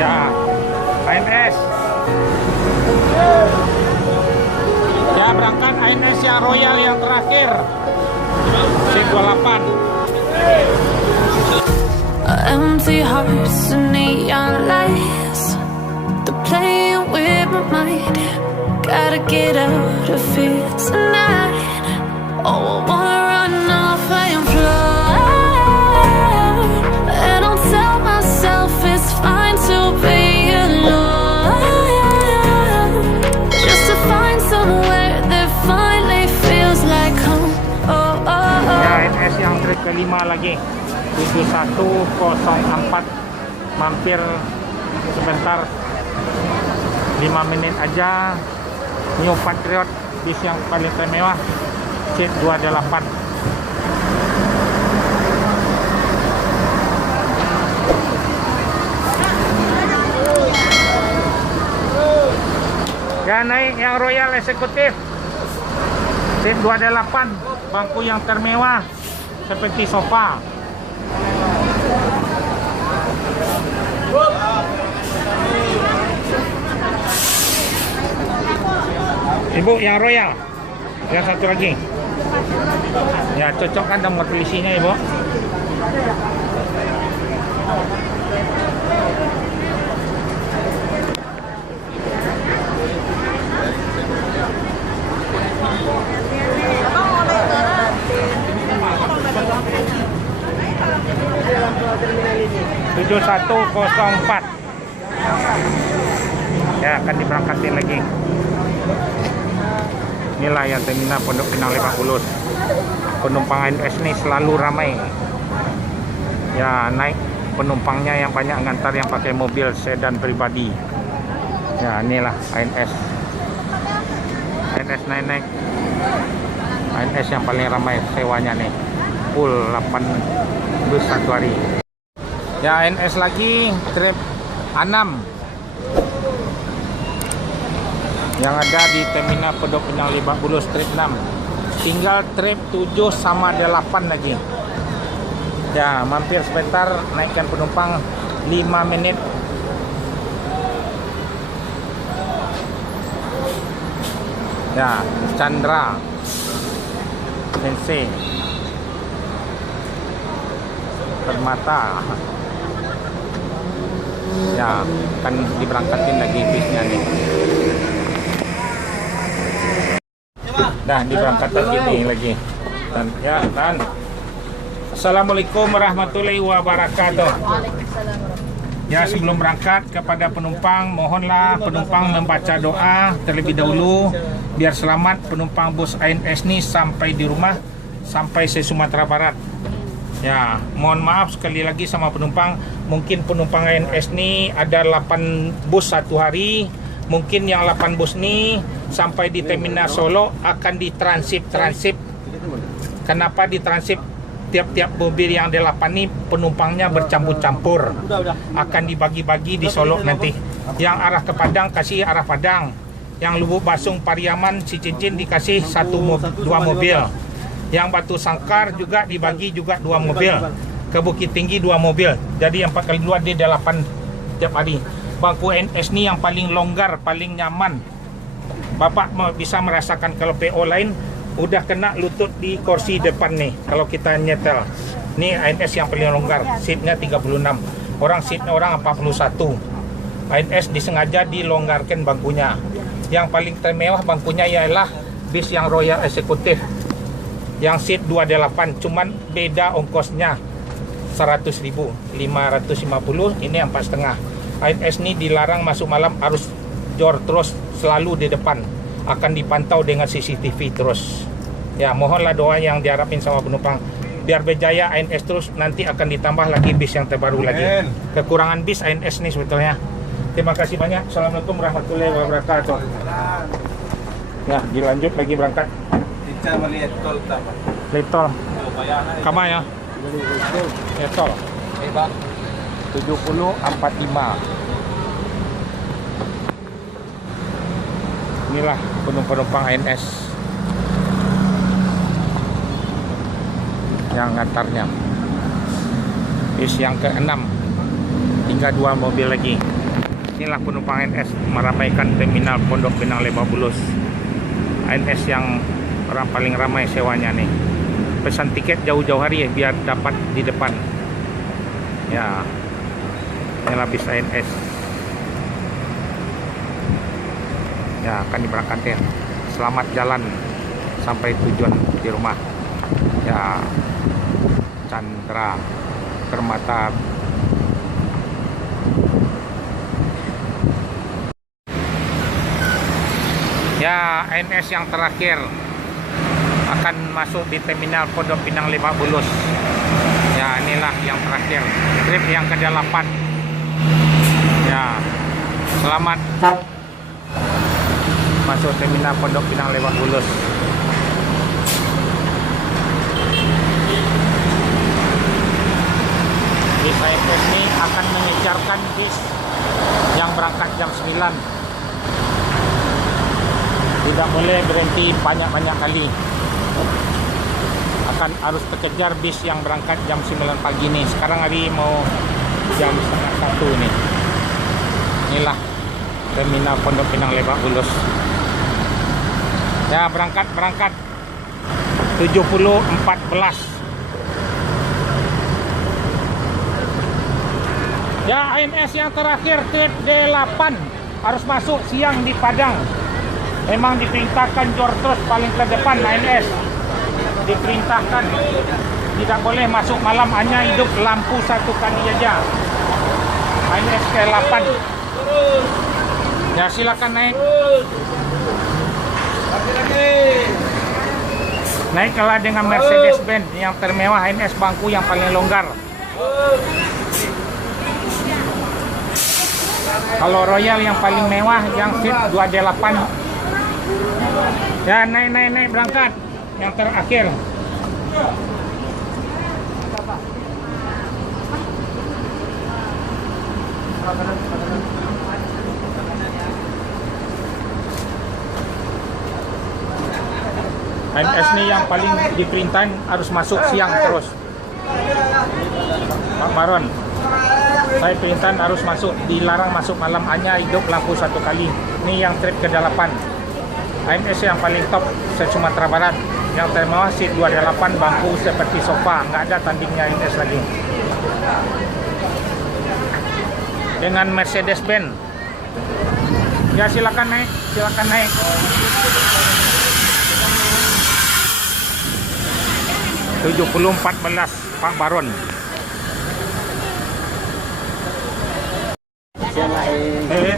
Ya, ANS. Ya, berangkat ANS yang Royal yang terakhir. C28. Empty hearts and neon lights, they're playing with my mind. Gotta get out of here tonight. Oh, I wanna run off and fly, and I'll tell myself it's fine to be alone, just to find somewhere that finally feels like home. Oh, oh, oh. Ya, ANS yang trip kelima lagi. 7104. Mampir sebentar, 5 menit aja. New Patriot, bis yang paling termewah, seat 28. Ya, naik yang Royal Eksekutif, seat 28. Bangku yang termewah seperti sofa. Ibu yang Royal, yang satu lagi. Ya, cocok kan nomor polisinya, Ibu. Tujuh 7104. Ya, akan diberangkatin lagi. Inilah yang terminal Pondok Pinang Lebak Bulus. Penumpang ANS ini selalu ramai. Ya, naik penumpangnya yang banyak ngantar yang pakai mobil sedan pribadi. Ya, inilah ANS. ANS naik. ANS yang paling ramai sewanya nih. Full 8 bus satu hari. Ya, ANS lagi trip 6 yang ada di terminal Pondok Pinang Lebak Bulus, trip 6. Tinggal trip 7 sama 8 lagi. Ya, mampir sebentar, naikkan penumpang 5 menit. Ya, Chandra Sensei Permata. Ya, akan diberangkatin lagi bisnya nih. Nah, diberangkatkan gini lagi. Dan ya, dan Assalamualaikum warahmatullahi wabarakatuh. Ya, sebelum berangkat kepada penumpang, mohonlah penumpang membaca doa terlebih dahulu biar selamat penumpang bus ANS ini sampai di rumah, sampai se Sumatera Barat. Ya, mohon maaf sekali lagi sama penumpang. Mungkin penumpang ANS ini ada 8 bus satu hari. Mungkin yang 8 bus ini sampai di terminal Solo akan ditransit. Kenapa ditransit? Tiap-tiap mobil yang 8 ini penumpangnya bercampur-campur. Akan dibagi-bagi di Solo nanti. Yang arah ke Padang kasih arah Padang. Yang Lubuk Basung, Pariaman, Cicincin dikasih 2 mobil. Yang Batu Sangkar juga dibagi juga 2 mobil. Ke Bukit Tinggi 2 mobil. Jadi 4 kali 2 dia 8 tiap hari. Bangku ANS ini yang paling longgar, paling nyaman. Bapak bisa merasakan kalau PO lain udah kena lutut di kursi depan nih kalau kita nyetel. Ini ANS yang paling longgar, seatnya 36. Seatnya orang 41. ANS disengaja dilonggarkan bangkunya. Yang paling termewah bangkunya ialah bis yang Royal Eksekutif. Yang seat 28, cuman beda ongkosnya 100.000, 550, ini 4,5. ANS ini dilarang masuk malam, harus jor terus selalu di depan, akan dipantau dengan CCTV terus. Ya, mohonlah doa yang diharapin sama penumpang biar berjaya ANS terus, nanti akan ditambah lagi bis yang terbaru lagi. Kekurangan bis ANS ini sebetulnya. Terima kasih banyak. Assalamualaikum warahmatullahi wabarakatuh. Ya, dilanjut lagi berangkat. Litol. Kama ya? Litol. 7045. Inilah penumpang ANS yang ngantarnya. Bis yang ke-6, tinggal 2 mobil lagi. Inilah penumpang ANS meramaikan terminal Pondok Pinang Lebak Bulus. ANS yang paling ramai sewanya nih. Pesan tiket jauh-jauh hari ya, biar dapat di depan. Ya, inilah bis ANS. Ya, akan diberangkatkan. Selamat jalan sampai tujuan di rumah. Ya, Chandra Permata. Ya, ANS yang terakhir akan masuk di terminal Pondok Pinang Lebak Bulus. Ya, inilah yang terakhir, trip yang ke-8. Ya, selamat masuk terminal Pondok Pinang Lebak Bulus. Bis ANS ini akan mengejarkan bis yang berangkat jam 9. Tidak boleh berhenti banyak-banyak kali. Akan harus terkejar bis yang berangkat jam 9 pagi nih. Sekarang hari mau jam setengah 1 nih. Inilah terminal Pondok Pinang Lebak Bulus. Ya, berangkat 70.14. Ya, ANS yang terakhir trip D8 harus masuk siang di Padang. Memang diperintahkan jor terus paling ke depan. ANS diperintahkan tidak boleh masuk malam, hanya hidup lampu satu kali aja. ANS ke-8. Ya, silakan naik. Naiklah dengan Mercedes-Benz yang termewah. ANS bangku yang paling longgar. Kalau Royal yang paling mewah, yang seat 2D8. Ya, naik berangkat yang terakhir. ANS ini yang paling diperintahkan harus masuk siang terus. Pak Baron, saya perintahkan harus masuk, dilarang masuk malam, hanya hidup lampu satu kali. Ini yang trip ke-8. ANS yang paling top se-Sumatera Barat. Yang termewah seat 2D8, bangku seperti sofa, nggak ada tandingnya ANS lagi. Dengan Mercedes-Benz. Ya, silakan naik, silakan naik. (70.14) Pak Baron.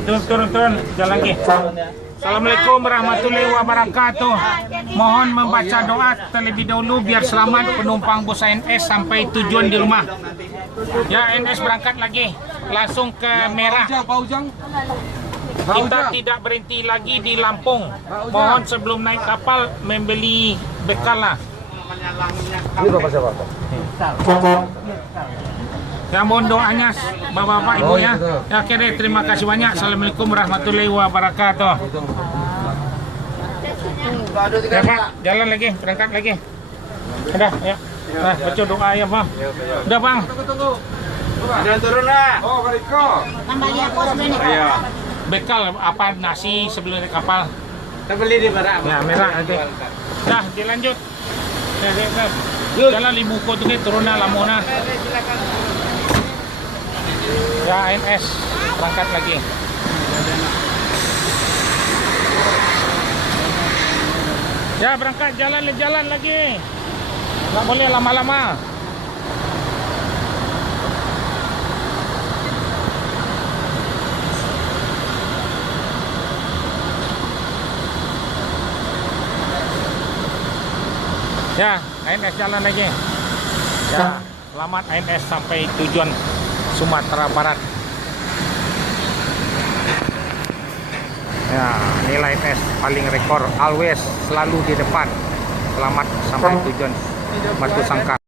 Turun, jalan lagi. Assalamualaikum warahmatullahi wabarakatuh. Mohon membaca doa terlebih dahulu biar selamat penumpang bus ANS sampai tujuan di rumah. Ya, ANS berangkat lagi langsung ke Merah. Kita tidak berhenti lagi di Lampung. Mohon sebelum naik kapal membeli bekal lah. Ini Bapak siapa? Ya, mohon doanya Bapak-bapak Ibu ya. Ya, oke deh, terima kasih banyak. Assalamualaikum warahmatullahi wabarakatuh. Ya Pak, jalan lagi, berangkat lagi. Udah, ya. Nah, baca doa ya Pak. Udah Bang. Jangan turun lah. Oh, Bariko. Ayo. Bekal apa, nasi sebelum naik kapal? Kita beli di Merah. Ya, Merah nanti. Dah, dilanjut. Jalan Libuko tuh turunnya Lamona. Ya, ANS berangkat lagi. Ya, berangkat jalan lagi. Nggak boleh lama-lama. Ya, ANS jalan lagi. Ya, selamat ANS sampai tujuan Sumatera Barat. Ya, nilai ANS paling rekor, always selalu di depan. Selamat sampai tujuan Batu Sangkar.